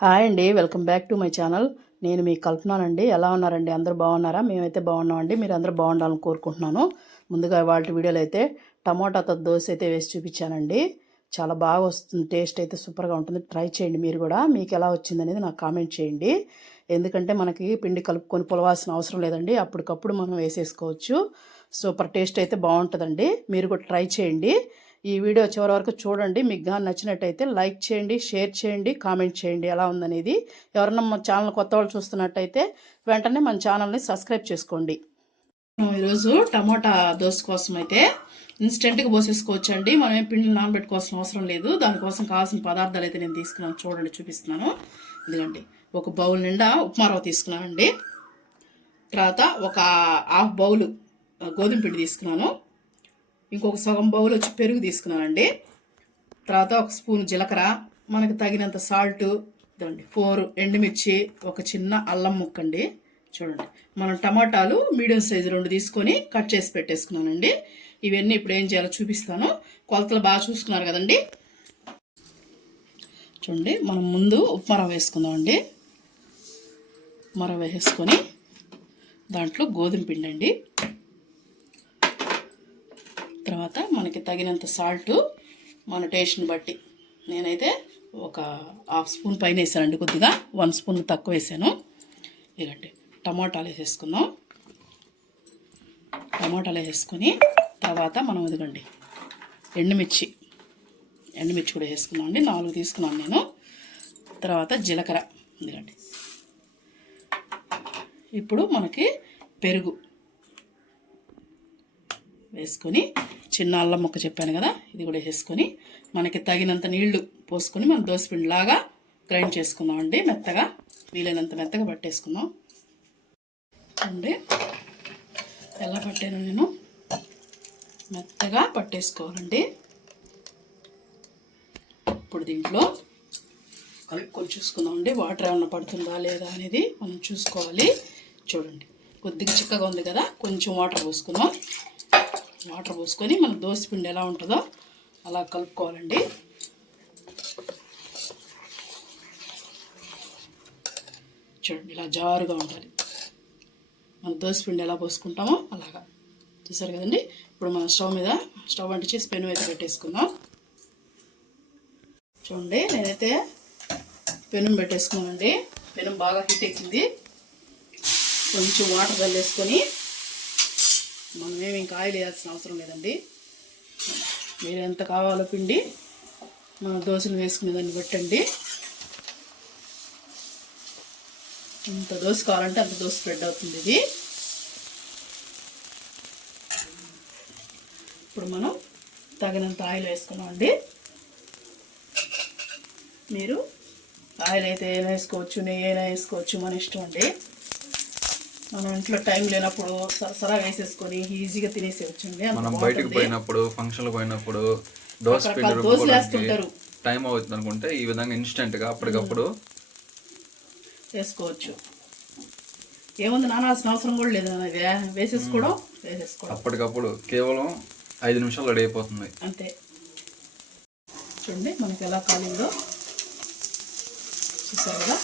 Hi అండి welcome back to my channel. నేను మీ కల్పనానండి. ఎలా ఉన్నారండి? అందరూ బాగున్నారా? మేమైతే బాగున్నామండి. మీరు అందరూ బాగుండాలని కోరుకుంటున్నాను. ముందుగా వాళ్ళ వీడియోలో అయితే టమోటాతో దోశ అయితే వేసి చూపించానండి. చాలా బాగా వస్తుంది టేస్ట్ అయితే సూపర్గా ఉంటుంది. ట్రై చేయండి మీరు కూడా. మీకు ఎలా వచ్చింది అనేది నాకు కామెంట్ చేయండి. ఎందుకంటే మనకి పిండి కలుపుకొని పొలవాల్సిన అవసరం లేదండి. అప్పటికప్పుడు మనం వేసేసుకోవచ్చు. సూపర్ టేస్ట్ అయితే బాగుంటుందండి. మీరు కూడా ట్రై చేయండి. ఈ వీడియో చివరి వరకు చూడండి. మీకు కానీ నచ్చినట్టయితే లైక్ చేయండి షేర్ చేయండి కామెంట్ చేయండి. ఎలా ఉందనేది ఎవరన్నా మన ఛానల్ కొత్త వాళ్ళు చూస్తున్నట్టయితే వెంటనే మన ఛానల్ని సబ్స్క్రైబ్ చేసుకోండి. ఈరోజు టమోటా దోశ కోసం అయితే ఇన్స్టెంట్గా పోసేసుకోవచ్చు అండి మనం ఏం పిండిని నానబెట్టుకోవాల్సిన అవసరం లేదు. దానికోసం కావాల్సిన పదార్థాలు అయితే నేను తీసుకున్నాను. చూడండి చూపిస్తున్నాను. ఎందుకండి ఒక బౌల్ నిండా ఉప్మా రవ్వ తీసుకున్నానండి. తర్వాత ఒక హాఫ్ బౌల్ గోధుమ పిండి తీసుకున్నాను. ఇంకొక సగం బౌల్ వచ్చి పెరుగు తీసుకున్నానండి. తర్వాత ఒక స్పూన్ జీలకర్ర మనకు తగినంత సాల్ట్ ఇదండి ఫోర్ ఎండుమిర్చి ఒక చిన్న అల్లం ముక్క అండి చూడండి మనం టమాటాలు మీడియం సైజు రెండు తీసుకొని కట్ చేసి పెట్టేసుకున్నానండి. ఇవన్నీ ఇప్పుడు ఏం చేయాలో చూపిస్తాను. కొలతలు బాగా చూసుకున్నారు కదండి. చూడండి మనం ముందు ఉప్మరం వేసుకుందామండి. ఉప్మా వేసుకొని దాంట్లో గోధుమ పిండి అండి తర్వాత మనకి తగినంత సాల్ట్ మన టేస్ట్ని బట్టి. నేనైతే ఒక హాఫ్ స్పూన్ పైన వేసానండి కొద్దిగా. వన్ స్పూన్ తక్కువ వేసాను. ఇదండి టమాటాలు వేసేసుకుందాం. టమాటాలు వేసేసుకొని తర్వాత మనం ఇదిగండి ఎండుమిర్చి ఎండుమిర్చి కూడా వేసుకున్నాం అండి. నాలుగు తీసుకున్నాను నేను. తర్వాత జీలకర్ర. ఇదిగండి. ఇప్పుడు మనకి పెరుగు. వేసుకొని చిన్న అల్లం ముక్క చెప్పాను కదా ఇది కూడా వేసుకొని మనకి తగినంత నీళ్ళు పోసుకొని మనం దోసపిండిలాగా గ్రైండ్ చేసుకుందాం అండి. మెత్తగా వీలైనంత మెత్తగా పట్టేసుకుందాం. అండి ఎలా పట్టాను నేను. మెత్తగా పట్టేసుకోవాలండి. ఇప్పుడు దీంట్లో కలుపుకొని చూసుకుందాం అండి. వాటర్ ఏమన్నా పడుతుందా లేదా అనేది మనం చూసుకోవాలి. చూడండి కొద్దిగా చిక్కగా ఉంది కదా కొంచెం వాటర్ పోసుకుందాం. వాటర్ పోసుకొని మన దోశ పిండి ఎలా ఉంటుందో అలా కలుపుకోవాలండి. చూడండి ఇలా జారుగా ఉండాలి మన దోశ పిండి ఎలా పోసుకుంటామో అలాగా. చూసారు కదండి? ఇప్పుడు మనం స్టవ్ మీద స్టవ్ అంటించేసి పెను అయితే పెట్టేసుకుందాం. చూడండి నేనైతే పెనం పెట్టేసుకున్నానండి. పెనం బాగా హీట్ ఎక్కింది. కొంచెం వాటర్ చల్లేసుకొని మనం ఏమి ఇంకా ఆయిల్ వేయాల్సిన అవసరం లేదండి. మీరు ఎంత కావాలో పిండి మన దోశలు వేసుకునే దాన్ని బట్టండి. ఇంత దోశ కావాలంటే అంత దోశ స్ప్రెడ్ అవుతుంది ఇది. ఇప్పుడు మనం తగినంత ఆయిల్ వేసుకున్నామండి మీరు ఆయిల్ అయితే ఏమైనా వేసుకోవచ్చు నెయ్యి అయినా వేసుకోవచ్చు మన ఇష్టం అండి. మనం ఇంట్లో టైం లేనప్పుడు సరసరా వేసేసుకొని ఈజీగా తినేసేవచ్చండి మనం బయటకు. పోయినప్పుడు ఫంక్షన్లు పోయినప్పుడు దోశ దోశలు వేస్తుంటారు. టైం అవుతుంది అనుకుంటే ఈ విధంగా ఇన్స్టెంట్గా అప్పటికప్పుడు వేసుకోవచ్చు. ఏముంది నానాల్సిన అవసరం కూడా లేదు. వేసేసుకోవడం వేసేసుకోవడం. అప్పటికప్పుడు కేవలం ఐదు నిమిషాలు రెడీ అయిపోతుంది. అంతే. చూడండి మనకి ఎలా కాలిందో. చూసారు కదా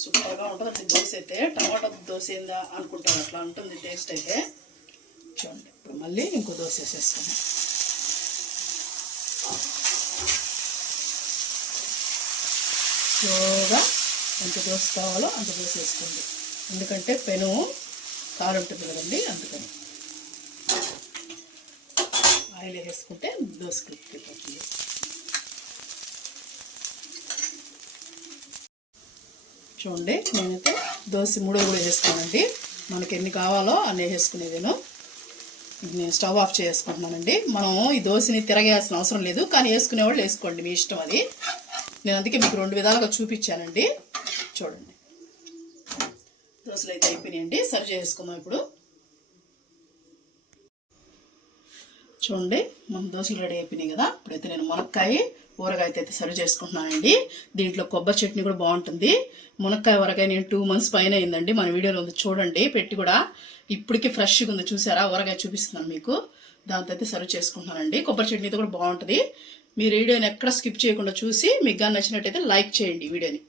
సూపర్గా ఉంటుంది దోశ అయితే టమాటా దోశ ఏందా అనుకుంటారు. అట్లా ఉంటుంది టేస్ట్ అయితే. చూడండి ఇప్పుడు మళ్ళీ ఇంకో దోశ వేసేస్తాను. స్లోగా ఎంత దోశ కావాలో అంత దోశ వేసుకోండి. ఎందుకంటే పెను కారు ఉంటుంది కదండి అందుకని. ఆయిల్ వేసుకుంటే దోశ క్లిక్కిపోతుంది చూడండి నేనైతే దోశ మూడో కూడా వేసేస్తానండి మనకి ఎన్ని కావాలో అన్ని వేసుకునేదేను నేను. స్టవ్ ఆఫ్ చేసుకుంటున్నానండి. మనం ఈ దోశని తిరగేయాల్సిన అవసరం లేదు కానీ వేసుకునే వాళ్ళు వేసుకోండి మీ ఇష్టం అది. నేను అందుకే మీకు రెండు విధాలుగా చూపించానండి. చూడండి. దోశలు అయితే అయిపోయినాయండి సర్వ్ చేసుకుందాం ఇప్పుడు. చూడండి మనం దోశలు రెడీ అయిపోయినాయి కదా. ఇప్పుడైతే నేను మునక్కాయ ఊరగాయ అయితే సర్వ్ చేసుకుంటున్నానండి. దీంట్లో కొబ్బరి చట్నీ కూడా బాగుంటుంది. మునక్కాయ ఊరగాయ నేను టూ మంత్స్ పైన అయిందండి. మన వీడియోలో ఉంది చూడండి పెట్టి కూడా ఇప్పటికీ ఫ్రెష్గా ఉంది. చూసారా? ఊరగాయ చూపిస్తున్నాను మీకు. దాంతో అయితే సర్వ్ చేసుకుంటున్నానండి. కొబ్బరి చట్నీతో కూడా బాగుంటుంది. మీరు వీడియోని ఎక్కడ స్కిప్ చేయకుండా చూసి మీకు కానీ నచ్చినట్టయితే లైక్ చేయండి వీడియోని.